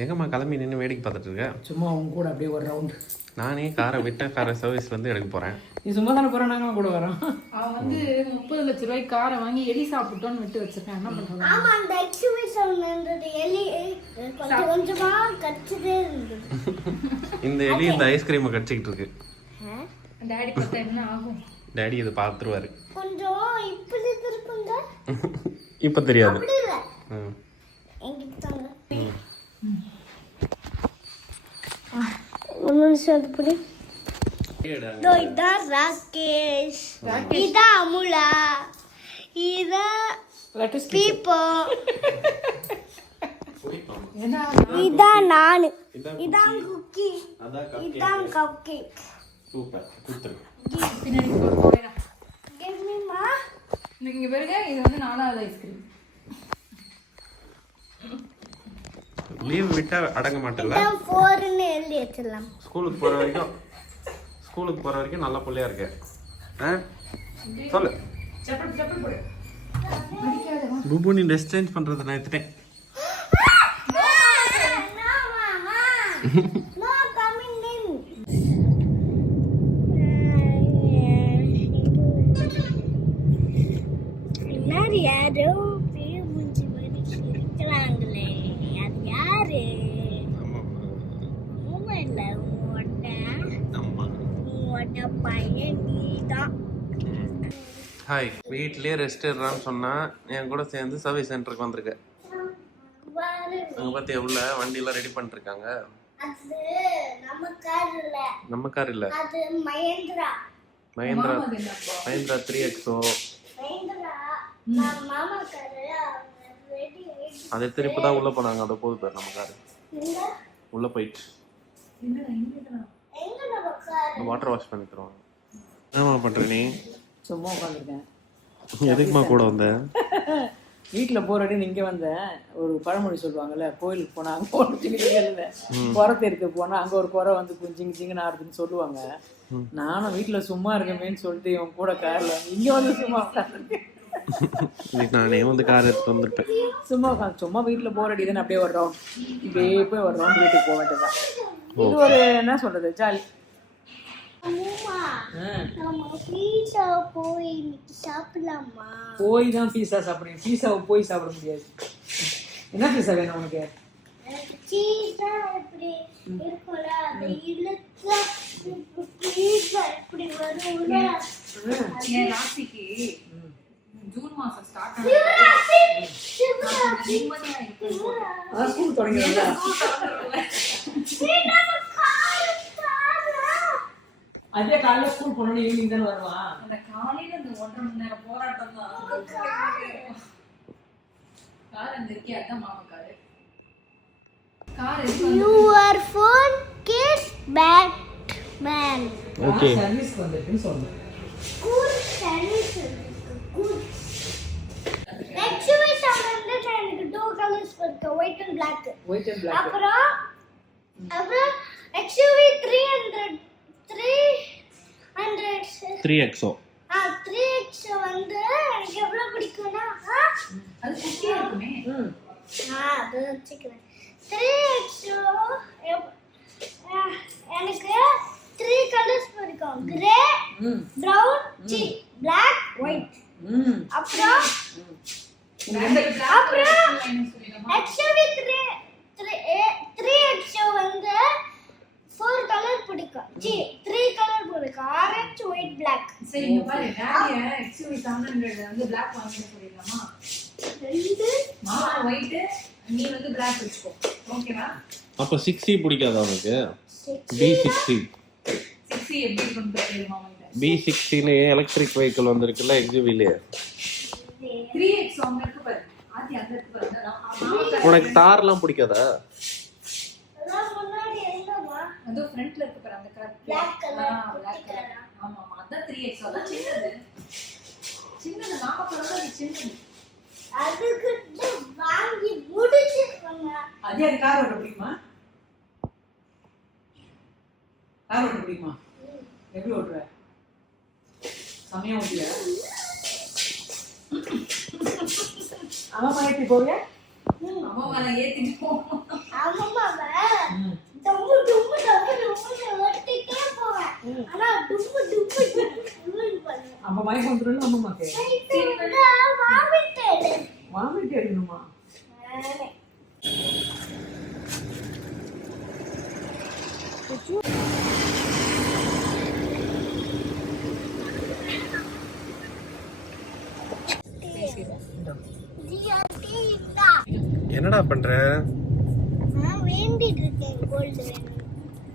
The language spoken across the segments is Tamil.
எங்கம்மா கிளம்பி நின்று வேடிக்கை பார்த்துட்டு இருக்க? சும்மா அவங்க கூட அப்படியே ஒரு ரவுண்ட். நானே காரை விட்ட காரை சர்வீஸ்ல இருந்து எடுக்க போறேன். நீ சும்மா தானே போற, நாங்க கூட வரோம். அவன் வந்து 30 லட்சம் ரூபாய்க்கு காரை வாங்கி எலி சாப்பிட்டோன்னு விட்டு வச்சிருக்கேன். என்ன பண்றது? ஆமா, அந்த எக்ஸிபிஷன் இருந்தது. எலி கொஞ்சம் கொஞ்சமா கடிச்சிட்டே இருந்தது. இந்த எலி இந்த ஐஸ்கிரீமை கடிச்சிக்கிட்டு இருக்கு. டாடி பார்த்தா என்ன ஆகும்? டாடி இதை பார்த்துருவாரு. கொஞ்சம் இப்படி இருக்குங்க. இப்போ தெரியாது. அப்படி இல்ல. எங்கிட்ட தாங்க. ஒன்னு சொல்லுடி. இதான் ராகேஷ், இதான் அமுலா, பீப்போ, இதான் நானு, இதான் குக்கி, இதான் கப் கேக். சூப்பர், குத்துரு. பின்னாடி போறா. Give me ma. இங்க பாருங்க, இது வந்து 4வது ஐஸ்கிரீம். லீவ் விட்டா அடங்க மாட்டல. இதான் 4 ன்னு எழுதி வச்சிடலாம். ஸ்கூலுக்கு போற வரைக்கும் நல்ல புள்ளையா இருக்கு. சொல்லு. சப்பல் போடு. பூபு நீ ட்ரெஸ் சேஞ்ச் பண்றத நான் எடுத்துட்டேன். No coming in. எல்லாரும் யாரோ பேர் முடிஞ்சு மாதிரி இருக்கிறாங்களே, அது யாரு? அம்மா இல்ல, உன்னோட பையன் நீதான். ஹாய், வீட்லயே ரெஸ்ட் எடுறான்னு சொன்னா என் கூட சேர்ந்து சர்வீஸ் சென்டருக்கு வந்திருக்க. அங்க பார்த்து எவ்வளோ வண்டியெல்லாம் ரெடி பண்ணிட்டு இருக்காங்க. அது நம்ம கார் இல்ல, அது மஹேந்திரா 3XO. மாமா காரு ரெடி. அதை திருப்பி தான் உள்ள போனாங்க. அதை போது பேர் நம்ம காரு உள்ள போயிட்டு வாட்டர் வாஷ் பண்ணி தருவாங்க. என்னமா பண்ற நீ? சும்மா உட்காந்துருக்கேன். எதுக்குமா கூட வந்த? வீட்டில் போராடி இங்கே வந்தேன். ஒரு பழமொழி சொல்லுவாங்கல்ல, கோயிலுக்கு போனால் அங்கே ஒரு சிங்கில குறத்தை இருக்க போனால் அங்கே ஒரு குறை வந்து ஜிங்கு ஜிங்குன்னு ஆடுதுன்னு சொல்லுவாங்க. நானும் வீட்டில் சும்மா இருக்கமேன்னு சொல்லிட்டு இவன் கூட காரில் வந்து இங்கே வந்து சும்மா உட்காந்துருக்கேன். நானே வந்து கார் எடுத்து வந்துட்டேன். சும்மா உட்காந்து சும்மா வீட்டில் போராடி தானே அப்படியே ஒரு ரவுண்ட், இப்படியே போய் ஒரு ரவுண்ட் வீட்டுக்கு போக வேண்டியதான். இது ஒரு என்ன சொல்றது, ஜாலி. போய் தான் பீஸா சாப்பிடுங்க. பீஸாவை போய் சாப்பிட முடியாது. என்ன பீஸா வேணும் உனக்கு? ஜூன் மாசம் ஸ்டார்ட் ஸ்கூல் தொடங்கிடும்ல. அதே காலையில ஸ்கூல் போனோம், ஈவினிங் தானே வருவான். அந்த காலையில இந்த 1.5 மணி நேரம் போராட்டம் தான். கார் அந்த இருக்கே, அதான் மாமா car. Car Your phone kiss Batman. Okay, service வந்துருக்குன்னு சொன்னேன். Good service. Good. Actually வந்து எனக்கு 2 கலர்ஸ் இருக்கு, white and black. White and black. அப்புறம் actually 3XO. 3XO வந்து எனக்கு எவ்வளவு பிடிக்கும்னா, அது குட்டியா இருக்குமே. அது வச்சுக்கிறேன். 3XO எனக்கு 3 கலர்ஸ் பிடிக்கும். Grey, brown, black, white. அப்புறம் actually 3XO வந்து 4 கலர் பிடிக்கும். 3 கலர் பிடிக்கும். Orange, white, black. சரி, இங்க பாரு, டாடிய XUV 700 வந்து பிளாக் வாங்கிட்டு சொல்லிடலாமா? மாமா ஒயிட், நீ வந்து பிளாக் வச்சுக்கோ. ஓகேவா? அப்ப 6C பிடிக்காதா உனக்கு? B60 எப்படி கொண்டு போய் மாமா கிட்ட? B60 electric vehicle வந்திருக்குல்ல XUV-லயே. 3XO அங்க இருக்கு பாரு. ஆதி அங்க இருக்கு பாரு. உனக்கு தார்லாம் பிடிக்காதா? முன்னாடி என்னவா? அது ஃப்ரண்ட்ல இருக்கு பாரு அந்த கார். Black colour. ஆமா ஆமா, அதான் 3XO. அதான் சின்னது மாமா கலர்ல அது சின்னது. அதுக்கு வாங்கி முடிச்சிருக்கோங்க. அதே கார் ஓட்ட பிடிக்குமா? கார் ஓட்ட பிடிக்குமா? எப்படி ஓட்டுற? சமயம் ஓட்டியா? அவன் எப்படி போவியா? அம்மா மேல ஏத்திட்டு போவோம். ஆமாமாவ டம்மு டும்மு டம்மு டும்மு ஓட்டிட்டே போவேன். ஆனா டும்மு டும்மு டும்மு பண்ணுவேன். அப்ப மயக்கம் வந்துடும் அம்மாக்கு. வாமிட் எடுக்கணுமா? என்னடா பண்ற? நான் வேண்டிட்டு இருக்கேன் கோல்டு வேணும்.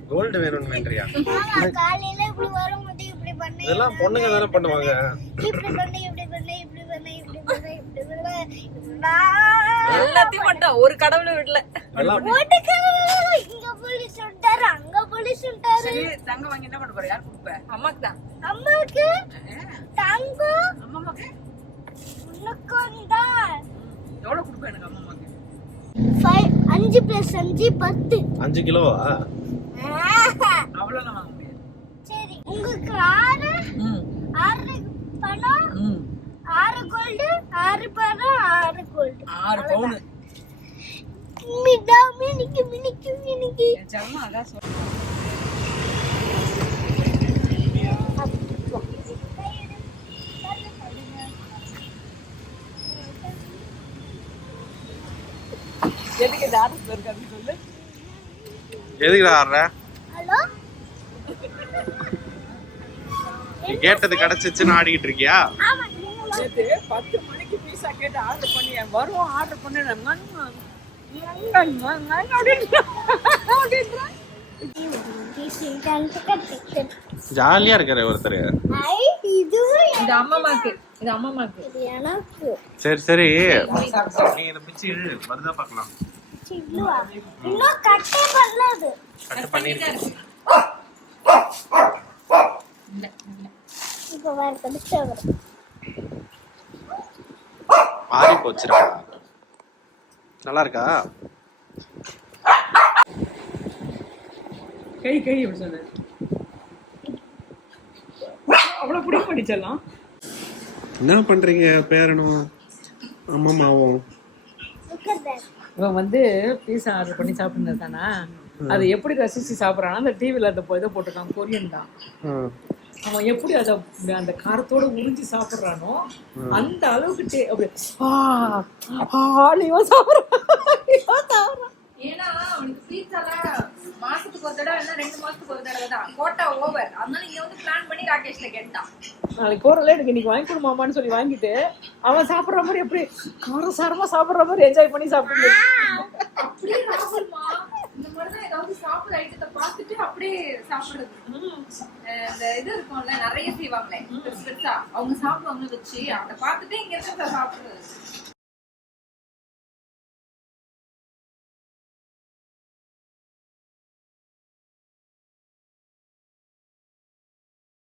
கோல்டு வேணும்னு வேண்டியா? ஆமா, காலையில இப்படி வரும்போது இப்படி பண்ணேன். இதெல்லாம் பொண்ணுங்க தானே பண்ணுவாங்க. இப்படி பண்ணேன் இப்படி பண்ணேன் இப்படி பண்ணேன் இப்படி பண்ணேன் இப்படி பண்ணேன். எல்லாத்தையும் மட்டும் ஒரு கடவுளை விடல. இங்க போலீஸ் விட்டாரு, அங்க போலீஸ் விட்டாரு. சரி, தங்கம் வாங்கி என்ன பண்ண போற? யார் கொடுப்ப? அம்மாக்கு தான். அம்மாக்கு தங்கம், அம்மாக்கு உனக்கும் தான். எவ்வளவு கொடுப்ப எனக்கு அம்மாக்கு? 5 + 5 10. 5 கிலோவா? அவ்வளவு வாங்க முடியாது. சரி, உங்களுக்கு 6 பணம், 6 கோல்டு, 6 பணம், 6 கோல்டு. 6 பவுன். மிடாமே நிக்கு மினிக்கு மினிக்கு. ஜம்மா அதான் சொல்றேன். எதுக்கு இந்த ஆர்டர் இருக்காருன்னு சொல்லு. எதுக்குடா ஆடுற? ஹலோ, நீ கேட்டது கிடைச்சிச்சுன்னு ஆடிக்கிட்டு இருக்கியா? ஆமா நீங்க நேத்து 10 மணிக்கு பீஸா கேட்டு ஆர்டர் பண்ணி வருவோம் ஆர்டர் பண்ணி ஜாலியா இருக்காரு ஒருத்தர். இது அம்மாக்கு, இது அம்மாக்கு. எனக்கு சரி சரி, நீ இதை பிச்சு வருதா பார்க்கலாம். சில்லுவா இன்னும் கட்டே பண்ணலது. கட் பண்ணிருக்கு. இப்போ வேற கடிச்சவர் ஆறி போச்சுடா. நல்லா இருக்கா? கை எப்படி சொன்ன? அவ்வளவு பிடிக்க மாட்டிச்சலாம். என்ன பண்றீங்க பேரனும் அம்மாவும்? இவன் வந்து பீஸா ஆர்டர் பண்ணி சாப்பிட்டு தானா, அதை எப்படி ரசிச்சு சாப்பிட்றானா அந்த டிவியில் அந்த இதை போட்டிருக்கான், கொரியன் தான். அவன் எப்படி அதை அந்த காரத்தோட உறிஞ்சி சாப்பிட்றானோ அந்த அளவுக்கு சாப்பிட்றான். ஏன்னா அவனுக்கு பீட்சால மாசத்துக்கு ஒரு தடவை இல்ல 2 மாசத்துக்கு ஒரு தடவை தான் கோட்டா ஓவர். அதனால இங்க வந்து பிளான் பண்ணி ராகேஷ்ல கேட்டான். நாளைக்கு போறல எனக்கு இன்னைக்கு வாங்கி கொடுமாமான்னு சொல்லி வாங்கிட்டு அவன் சாப்பிட்ற மாதிரி எப்படி காரசாரமா சாப்பிட்ற மாதிரி என்ஜாய் பண்ணி சாப்பிட்டு அப்படியே ராகுல்மா இந்த மாதிரிதான் ஏதாவது சாப்பிடுற ஐட்டத்தை பார்த்துட்டு அப்படியே சாப்பிடுறது. இந்த இது இருக்கும்ல நிறைய செய்வாங்களே பெருசா அவங்க சாப்பிடுவாங்க வச்சு அதை பார்த்துட்டு இங்க இருக்கிறத சாப்பிடுறது.